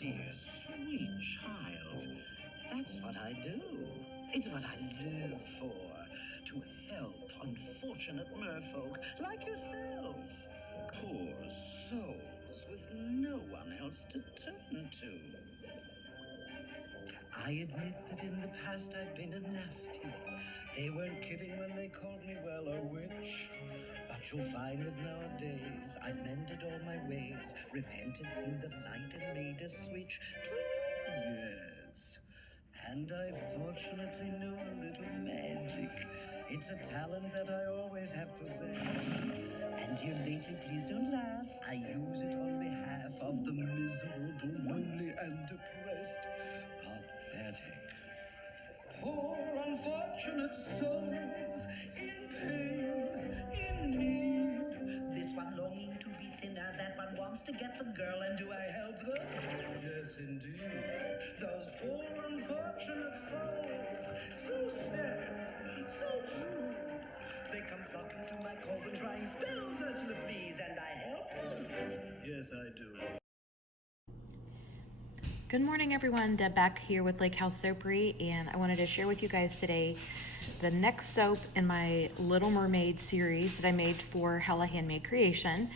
dear, sweet child. That's what I do. It's what I live for. To help unfortunate merfolk like yourself. Poor souls with no one else to turn to. I admit that in the past I've been a nasty. They weren't kidding when they called me, well, a witch. But you'll find that nowadays I've mended all my ways, repented, seen the light, and made a switch. True, yes. And I fortunately know a little magic. It's a talent that I always have possessed. And dear lady, please don't laugh. I use it on behalf of the miserable, lonely, and depressed. Pathetic. Poor unfortunate souls in pain, in need. This one longing to be thinner, that one wants to get the girl, and do I help them? Yes, indeed. Those poor unfortunate souls, so sad, so true. They come flocking to my cauldron, crying, spells, Ursula, please, and I help them. Yes, I do. Good morning, everyone. Deb back here with Lake House Soapery, and I wanted to share with you guys today the next soap in my Little Mermaid series that I made for Hella Handmade Creation.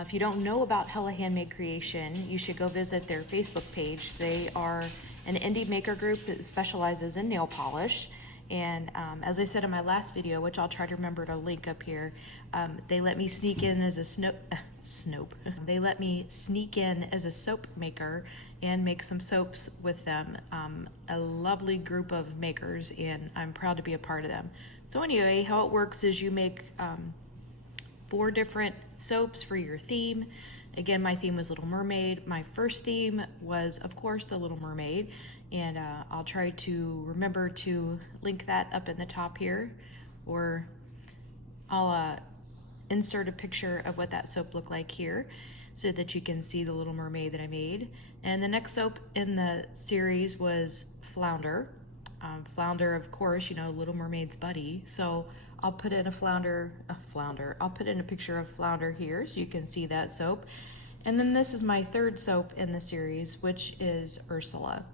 If you don't know about Hella Handmade Creation, you should go visit their Facebook page. They are an indie maker group that specializes in nail polish. And as I said in my last video, which I'll try to remember to link up here, they let me sneak in as a They let me sneak in as a soap maker and make some soaps with them. A lovely group of makers, and I'm proud to be a part of them. So anyway, how it works is you make 4 different soaps for your theme. Again, my theme was Little Mermaid. My first theme was, of course, the Little Mermaid, and I'll try to remember to link that up in the top here, or I'll insert a picture of what that soap looked like here so that you can see the Little Mermaid that I made. And the next soap in the series was Flounder. Flounder, of course, you know, Little Mermaid's buddy. So I'll put in I'll put in a picture of Flounder here so you can see that soap. And then this is my third soap in the series, which is Ursula.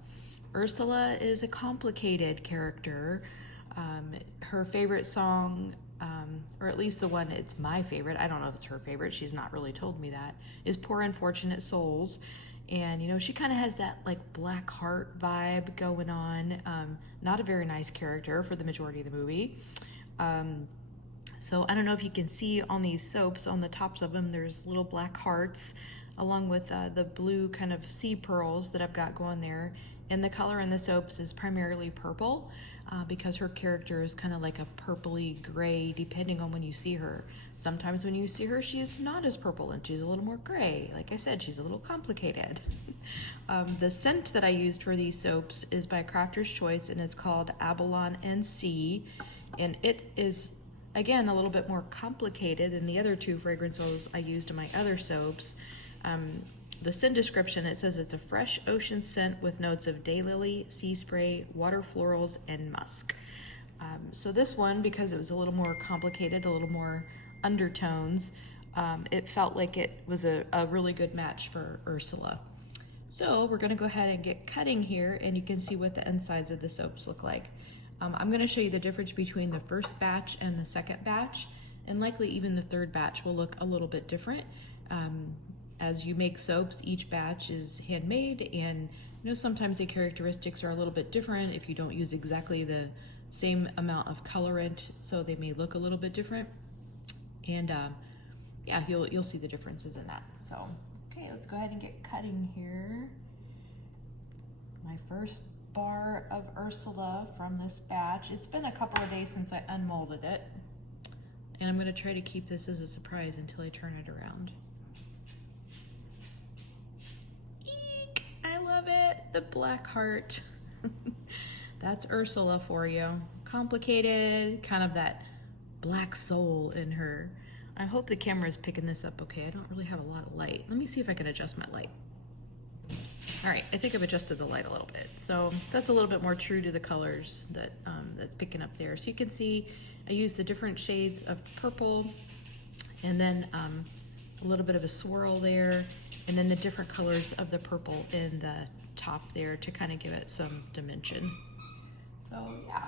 Ursula is a complicated character. Her favorite song, or at least the one, it's my favorite, I don't know if it's her favorite, she's not really told me that, is Poor Unfortunate Souls. And you know, she kind of has that like black heart vibe going on. Not a very nice character for the majority of the movie. So I don't know if you can see on these soaps, on the tops of them, there's little black hearts along with the blue kind of sea pearls that I've got going there. And the color in the soaps is primarily purple because her character is kind of like a purpley gray depending on when you see her. Sometimes when you see her, she is not as purple and she's a little more gray. Like I said, she's a little complicated. The scent that I used for these soaps is by Crafter's Choice, and it's called Abalone and Sea. And it is, again, a little bit more complicated than the other 2 fragrances I used in my other soaps. The scent description, it says it's a fresh ocean scent with notes of daylily, sea spray, water florals, and musk. So this one, because it was a little more complicated, a little more undertones, it felt like it was a really good match for Ursula. So we're gonna go ahead and get cutting here, and you can see what the insides of the soaps look like. I'm gonna show you the difference between the first batch and the second batch, and likely even the third batch will look a little bit different. As you make soaps, each batch is handmade, and you know, sometimes the characteristics are a little bit different if you don't use exactly the same amount of colorant, so they may look a little bit different. And yeah, you'll see the differences in that. So okay, let's go ahead and get cutting here. My first bar of Ursula from this batch. It's been a couple of days since I unmolded it, and I'm going to try to keep this as a surprise until I turn it around. Eek! I love it! The black heart. That's Ursula for you. Complicated, kind of that black soul in her. I hope the camera is picking this up okay. I don't really have a lot of light. Let me see if I can adjust my light. All right, I think I've adjusted the light a little bit. So that's a little bit more true to the colors that that's picking up there. So you can see I used the different shades of purple, and then a little bit of a swirl there, And then the different colors of the purple in the top there to kind of give it some dimension. So yeah,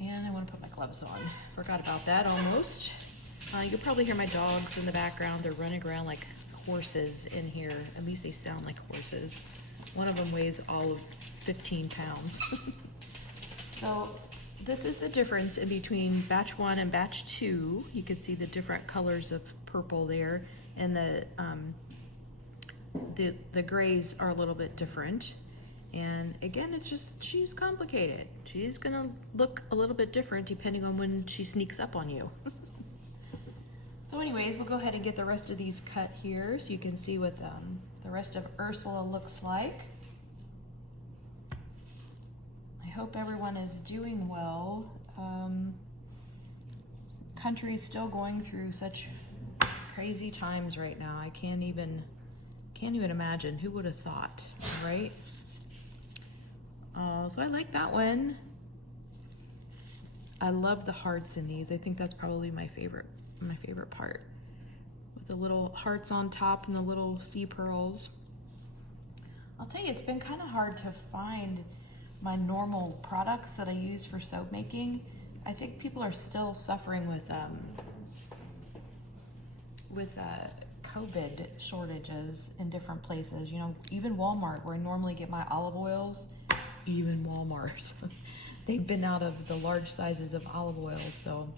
and I want to put my gloves on. Forgot about that almost. You'll probably hear my dogs in the background. They're running around like horses in here. At least they sound like horses. One of them weighs all of 15 pounds. So this is the difference in between batch 1 and batch 2. You can see the different colors of purple there, and the grays are a little bit different. And again, it's just, she's complicated. She's gonna look a little bit different depending on when she sneaks up on you. So anyways, we'll go ahead and get the rest of these cut here so you can see what the rest of Ursula looks like. I hope everyone is doing well. Country's still going through such crazy times right now. I can't even imagine. Who would have thought, right? So I like that one. I love the hearts in these. I think that's probably my favorite part. With the little hearts on top and the little sea pearls. I'll tell you, it's been kind of hard to find my normal products that I use for soap making. I think people are still suffering with COVID shortages in different places. You know, even Walmart, where I normally get my olive oils, even Walmart, they've been out of the large sizes of olive oil, so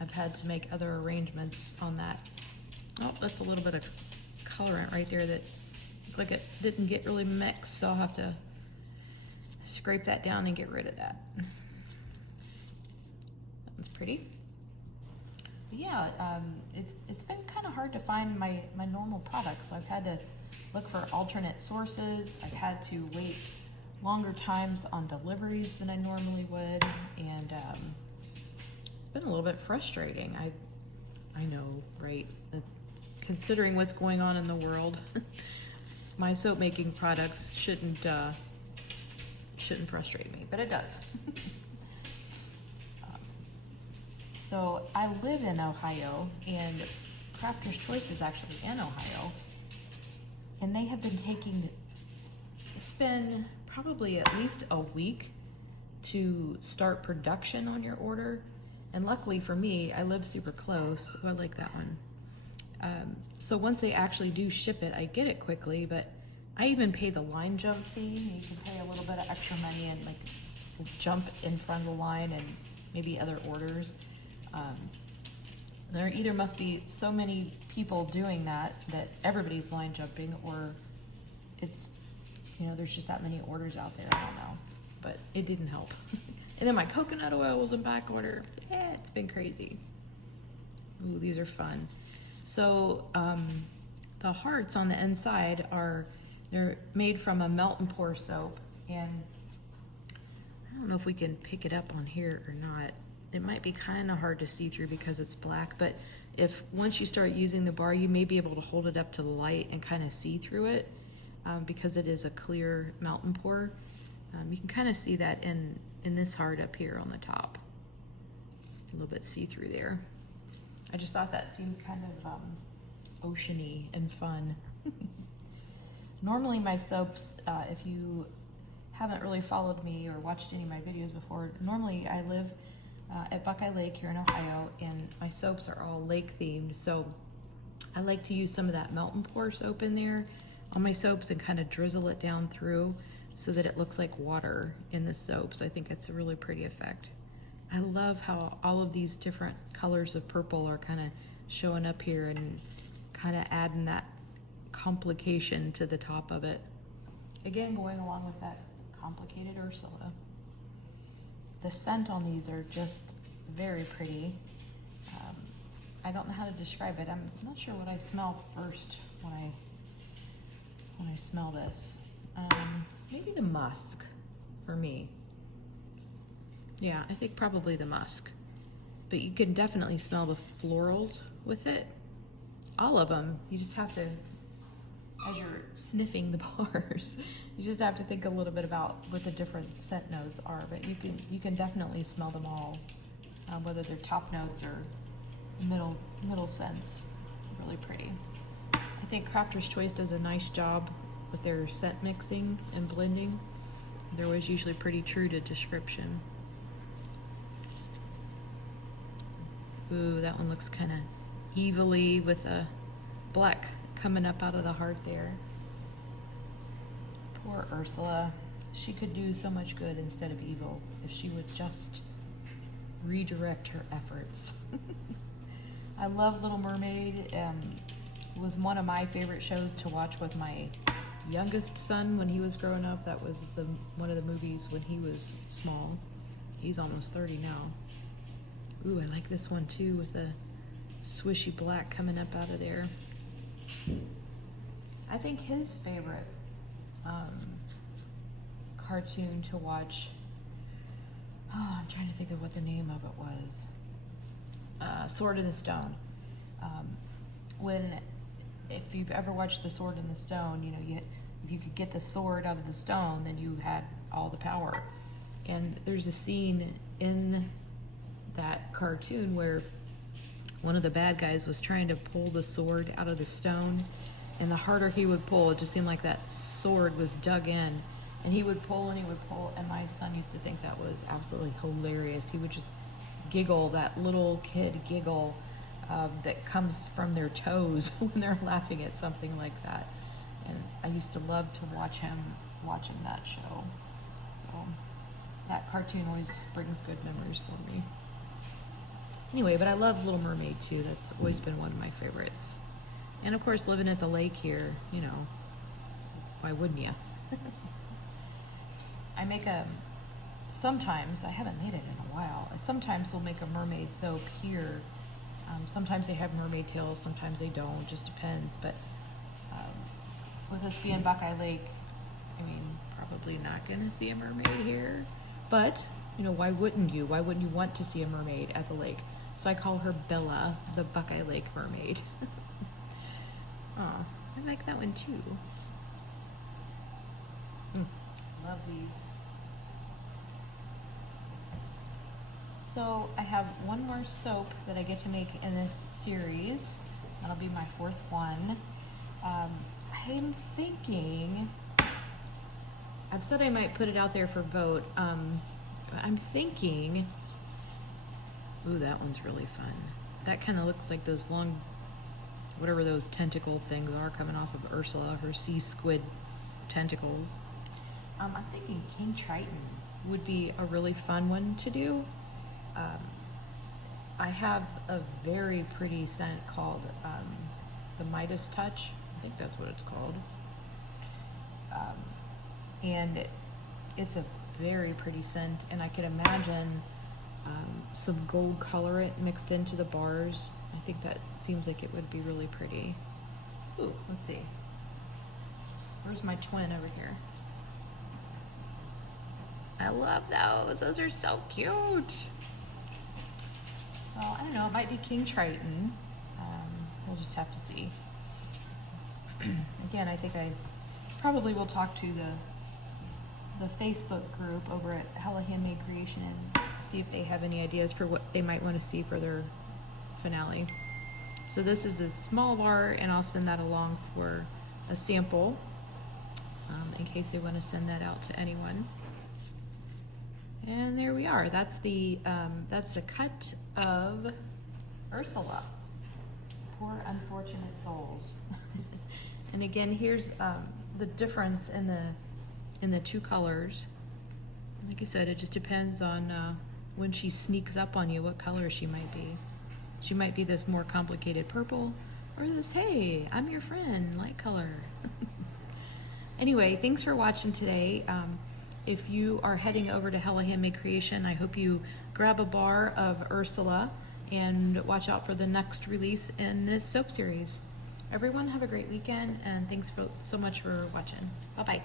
I've had to make other arrangements on that. Oh, that's a little bit of colorant right there that looked like it didn't get really mixed, so I'll have to scrape that down and get rid of that. That one's pretty. But yeah, it's been kind of hard to find my normal products, so I've had to look for alternate sources. I've had to wait longer times on deliveries than I normally would, and it's been a little bit frustrating. I know, right? Considering what's going on in the world, my soap making products shouldn't frustrate me, but it does. So I live in Ohio, and Crafter's Choice is actually in Ohio, and they have been taking, it's been probably at least a week to start production on your order. And luckily for me, I live super close. Oh, I like that one. So once they actually do ship it, I get it quickly, but I even pay the line jump fee. You can pay a little bit of extra money and like jump in front of the line and maybe other orders. There either must be so many people doing that everybody's line jumping, or it's, you know, there's just that many orders out there. I don't know, but it didn't help. And then my coconut oil was in back order. Yeah, it's been crazy. Ooh, these are fun. So the hearts on the inside they're made from a melt and pour soap, and I don't know if we can pick it up on here or not. It might be kind of hard to see through because it's black, but if once you start using the bar, you may be able to hold it up to the light and kind of see through it, because it is a clear melt and pour. You can kind of see that in this heart up here on the top. A little bit see-through there. I just thought that seemed kind of oceany and fun. Normally my soaps, if you haven't really followed me or watched any of my videos before, normally I live at Buckeye Lake here in Ohio, and my soaps are all lake themed, so I like to use some of that melt and pour soap in there on my soaps and kind of drizzle it down through so that it looks like water in the soap. So I think it's a really pretty effect. I love how all of these different colors of purple are kind of showing up here and kind of adding that complication to the top of it. Again, going along with that complicated Ursula. The scent on these are just very pretty. I don't know how to describe it. I'm not sure what I smell first when I smell this. Maybe the musk for me. Yeah, I think probably the musk. But you can definitely smell the florals with it. All of them. You just have to, as you're sniffing the bars, you just have to think a little bit about what the different scent notes are. But you can definitely smell them all, whether they're top notes or middle scents. Really pretty. I think Crafter's Choice does a nice job with their scent mixing and blending. They're always usually pretty true to description. Ooh, that one looks kind of evilly with a black coming up out of the heart there. Poor Ursula. She could do so much good instead of evil if she would just redirect her efforts. I love Little Mermaid. It was one of my favorite shows to watch with my youngest son when he was growing up. That was one of the movies when he was small. He's almost 30 now. Ooh, I like this one too with the swishy black coming up out of there. I think his favorite cartoon to watch, I'm trying to think of what the name of it was. Sword in the Stone. If you've ever watched The Sword in the Stone, you know, if you could get the sword out of the stone, then you had all the power. And there's a scene in that cartoon where one of the bad guys was trying to pull the sword out of the stone, and the harder he would pull, it just seemed like that sword was dug in. And he would pull and he would pull, and my son used to think that was absolutely hilarious. He would just giggle, that little kid giggle that comes from their toes when they're laughing at something like that. And I used to love to watch him watching that show. That cartoon always brings good memories for me. Anyway, but I love Little Mermaid too. That's always been one of my favorites. And of course, living at the lake here, you know, why wouldn't you? I make sometimes, I haven't made it in a while, sometimes we'll make a mermaid soap here. Sometimes they have mermaid tails, sometimes they don't, just depends. But with us being Buckeye Lake, I mean, probably not going to see a mermaid here. But, you know, why wouldn't you? Why wouldn't you want to see a mermaid at the lake? So I call her Bella, the Buckeye Lake mermaid. Oh, I like that one too. Love these. So I have one more soap that I get to make in this series. That'll be my fourth one. I'm thinking, I've said I might put it out there for vote. I'm thinking, ooh, that one's really fun. That kind of looks like those long, whatever those tentacle things are coming off of Ursula, her sea squid tentacles. I'm thinking King Triton would be a really fun one to do. I have a very pretty scent called the Midas Touch. I think that's what it's called. And it's a very pretty scent, and I could imagine some gold colorant mixed into the bars. I think that seems like it would be really pretty. Ooh, let's see. Where's my twin over here? I love those. Those are so cute. Well, I don't know. It might be King Triton. We'll just have to see. Again, I think I probably will talk to the Facebook group over at Hella Handmade Creation and see if they have any ideas for what they might want to see for their finale. So this is a small bar, and I'll send that along for a sample in case they want to send that out to anyone. And there we are. That's the cut of Ursula. Poor unfortunate souls. And again, here's the difference in the two colors. Like I said, it just depends on when she sneaks up on you, what color she might be. She might be this more complicated purple, or this, hey, I'm your friend, light color. Anyway, thanks for watching today. If you are heading over to Hella Handmade Creation, I hope you grab a bar of Ursula and watch out for the next release in this soap series. Everyone have a great weekend, and thanks so much for watching. Bye-bye.